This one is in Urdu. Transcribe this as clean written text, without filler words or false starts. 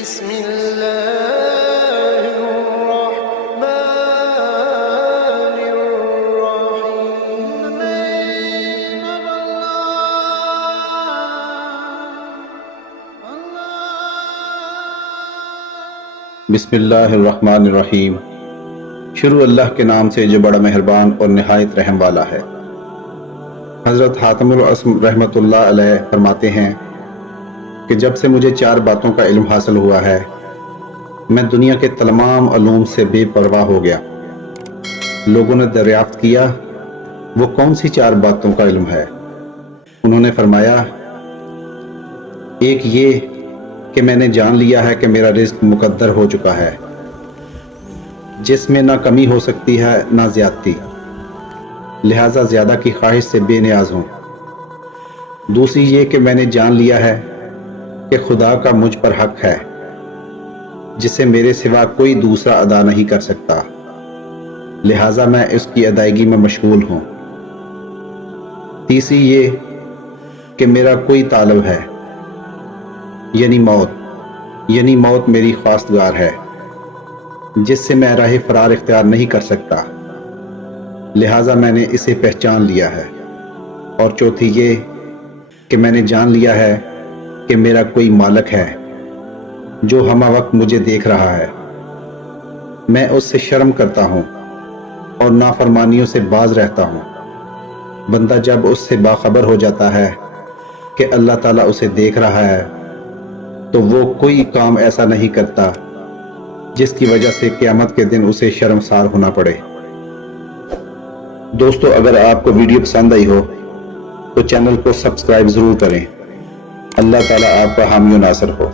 بسم الله الرحمن الرحيم. بسم اللہ الرحمن الرحیم. شروع اللہ کے نام سے جو بڑا مہربان اور نہایت رحم والا ہے. حضرت حاتم العصم رحمۃ اللہ علیہ فرماتے ہیں کہ جب سے مجھے 4 باتوں کا علم حاصل ہوا ہے میں دنیا کے تمام علوم سے بے پرواہ ہو گیا. لوگوں نے دریافت کیا وہ کون سی 4 باتوں کا علم ہے؟ انہوں نے فرمایا ایک یہ کہ میں نے جان لیا ہے کہ میرا رزق مقدر ہو چکا ہے جس میں نہ کمی ہو سکتی ہے نہ زیادتی، لہٰذا زیادہ کی خواہش سے بے نیاز ہوں. دوسری یہ کہ میں نے جان لیا ہے کہ خدا کا مجھ پر حق ہے جسے میرے سوا کوئی دوسرا ادا نہیں کر سکتا، لہٰذا میں اس کی ادائیگی میں مشغول ہوں. تیسری یہ کہ میرا کوئی طالب ہے یعنی موت میری خواستگار ہے جس سے میں راہ فرار اختیار نہیں کر سکتا، لہٰذا میں نے اسے پہچان لیا ہے. اور چوتھی یہ کہ میں نے جان لیا ہے کہ میرا کوئی مالک ہے جو ہمہ وقت مجھے دیکھ رہا ہے. میں اس سے شرم کرتا ہوں اور نافرمانیوں سے باز رہتا ہوں. بندہ جب اس سے باخبر ہو جاتا ہے کہ اللہ تعالیٰ اسے دیکھ رہا ہے تو وہ کوئی کام ایسا نہیں کرتا جس کی وجہ سے قیامت کے دن اسے شرمسار ہونا پڑے. دوستو، اگر آپ کو ویڈیو پسند آئی ہو تو چینل کو سبسکرائب ضرور کریں. اللہ تعالیٰ آپ کا حامی و ناصر ہو.